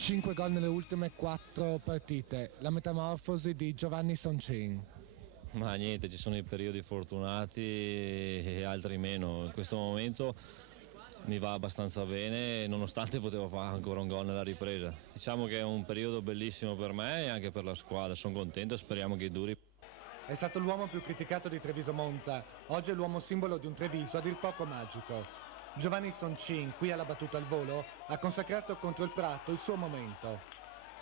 5 gol nelle ultime 4 partite, la metamorfosi di Giovanni Soncin. Ma niente, ci sono i periodi fortunati e altri meno. In questo momento mi va abbastanza bene, nonostante potevo fare ancora un gol nella ripresa. Diciamo che è un periodo bellissimo per me e anche per la squadra, sono contento e speriamo che duri. È stato l'uomo più criticato di Treviso Monza, oggi è l'uomo simbolo di un Treviso a dir poco magico. Giovanni Soncin, qui alla battuta al volo, ha consacrato contro il Prato il suo momento.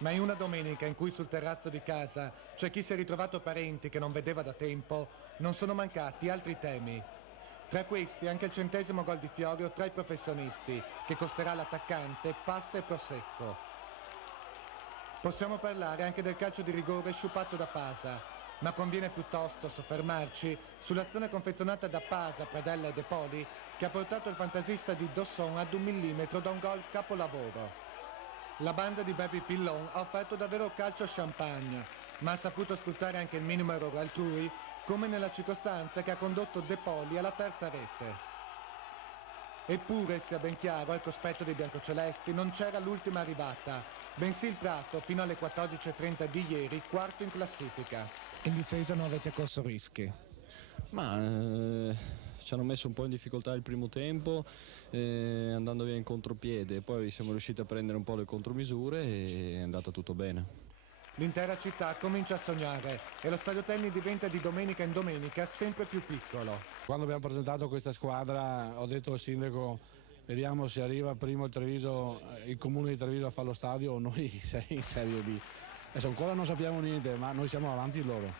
Ma in una domenica in cui sul terrazzo di casa c'è chi si è ritrovato parenti che non vedeva da tempo, non sono mancati altri temi. Tra questi anche il 100° gol di Fiorio tra i professionisti, che costerà all'attaccante pasta e prosecco. Possiamo parlare anche del calcio di rigore sciupato da Pasa, ma conviene piuttosto soffermarci sull'azione confezionata da Pasa, Pradella e De Poli, che ha portato il fantasista di Dosson ad 1 millimetro da un gol capolavoro. La banda di Baby Pillon ha offerto davvero calcio champagne, ma ha saputo sfruttare anche il minimo errore altrui, come nella circostanza che ha condotto De Poli alla terza rete. Eppure, sia ben chiaro, al cospetto dei biancocelesti non c'era l'ultima arrivata, bensì il Prato fino alle 14:30 di ieri, quarto in classifica. In difesa non avete corso rischi? Ci hanno messo un po' in difficoltà il primo tempo, andando via in contropiede, poi siamo riusciti a prendere un po' le contromisure e è andata tutto bene. L'intera città comincia a sognare e lo stadio tennis diventa di domenica in domenica sempre più piccolo. Quando abbiamo presentato questa squadra ho detto al sindaco: vediamo se arriva prima il comune di Treviso a fare lo stadio o noi in Serie B. Adesso ancora non sappiamo niente, ma noi siamo avanti loro.